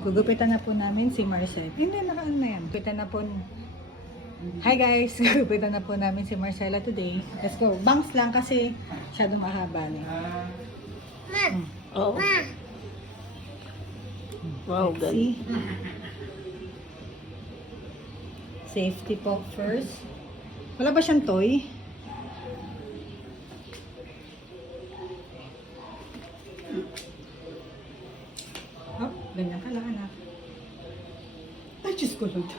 Gugupitan na po namin si Marcel. Hindi, nakaan na yan. Gugupitan na po. Hi guys! Gugupitan na po namin si Marcela today. Let's go. Bangs lang kasi masyadong mahaba na. Oh. Wow, See? galing. Safety po first. Wala ba siyang toy? Oh, ganyan ka lang anak. Ay, Diyos ko Lord.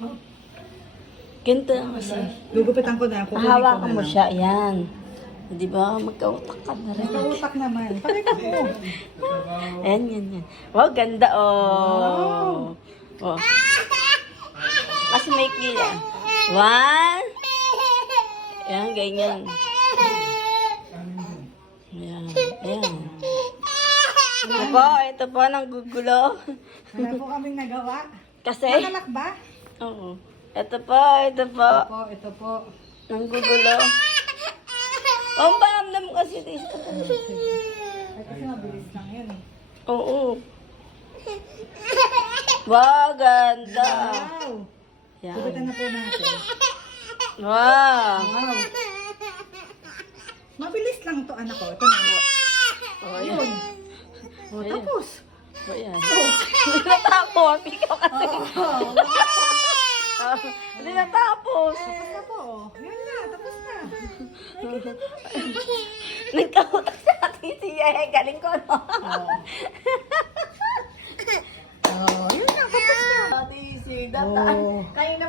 Oh, Ganito lang kasi. gugupitan ko na. kukunin ko Hawakan na mo lang. siya, yan. Di ba? Magkautak ka na rin. Nakautak naman. Pakita ko. Ayan, yan, yan. Wow, ganda, oh. Oh. Kasi may kila. One. Ayan, ganyan. Ayan, ayan. Ito po, nanggugulo. Wala po kaming nagawa. Kasi, Nakalak ba? oo. Ito po. Ito po. Nanggugulo. Oh, paamdam mo kasi this. Ay, kasi mabilis lang yun eh. Oo. Wow, ganda. Wow! Yan. Gugupitan na po natin. Wow. Wow! Mabilis lang to anak ko. Ito na. Oh, Yun. yan. O, Ayan. tapos. Oh, yan. Natapos. Ikaw kasi. Oh, Hindi natapos. tapos na po. Yan na, tapos na. Nagkautak sa ating siya. Galing ko, no? Oh, yun na, tapos na. Ate, si Oh. Kayo na